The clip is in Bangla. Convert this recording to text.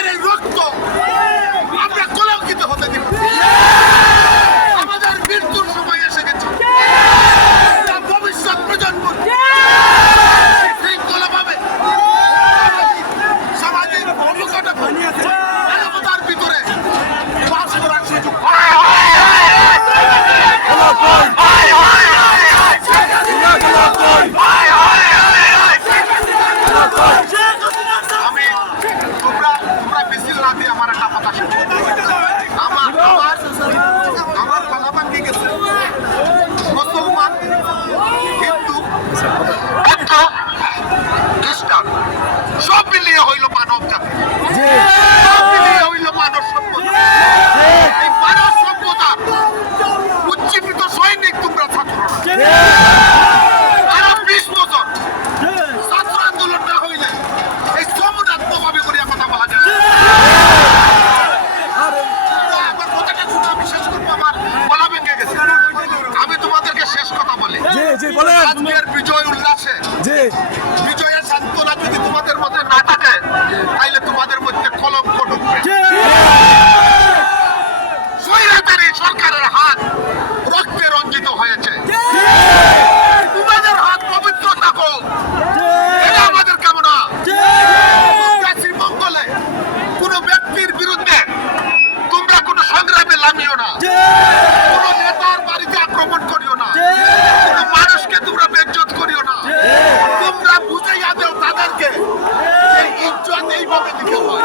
তোমাদের এই রক্ত আমরা কলঙ্কিত হতে দিব না। আমাদের মৃত্যুর সময় এসে গেছে। ভবিষ্যৎ প্রজন্ম শৃঙ্খলাভাবে সামাজিক অবকাঠামো মানবতার ভিতরে বাস করার সুযোগ আমি তোমরা মিছিল না দিয়ে আমার একটা কথা শুনো। আমার গলা ভাঙে গেছে। মুসলমান, হিন্দু, বৌদ্ধ, খ্রিস্টান সব মিলিয়ে হইল মানব জাতি, সব মিলিয়ে হইল মানব সভ্যতা। এই মানব সভ্যতার উজ্জীবিত সৈনিক তোমরা ছাত্ররা। আরো 20 বছর ছাত্র আন্দোলন না হইলে এই সমুদাত্মকভাবে করিয়া কথা বলা যায়। আমার কথাটা শুনে আমি শেষ করবো, আমার গলা ভেঙে গেছে। আমি তোমাদেরকে শেষ কথা বলি, আজকের বিজয় উল্লাসে বিজয়ের সান্ত্বনা যদি তোমাদের মধ্যে না থাকে তাইলে তোমাদের মধ্যে কলঙ্ক ঢুকবে। স্বৈরাচারী সরকারের হাত রক্তে রঞ্জিত হয়েছে। তোমাদের হাত পবিত্র থাকুক, এটা আমাদের কামনা। দেশের মঙ্গলে কোন ব্যক্তির বিরুদ্ধে তোমরা কোন সংগ্রামে নামিও না, কোন নেতার বাড়িতে আক্রমণ করিও না, কোন মানুষকে তোমরা বেজ্জত করিও না। তোমরা বুঝাইয়া দেও তাদেরকে এই ইজ্জত এইভাবে দিতে হয়।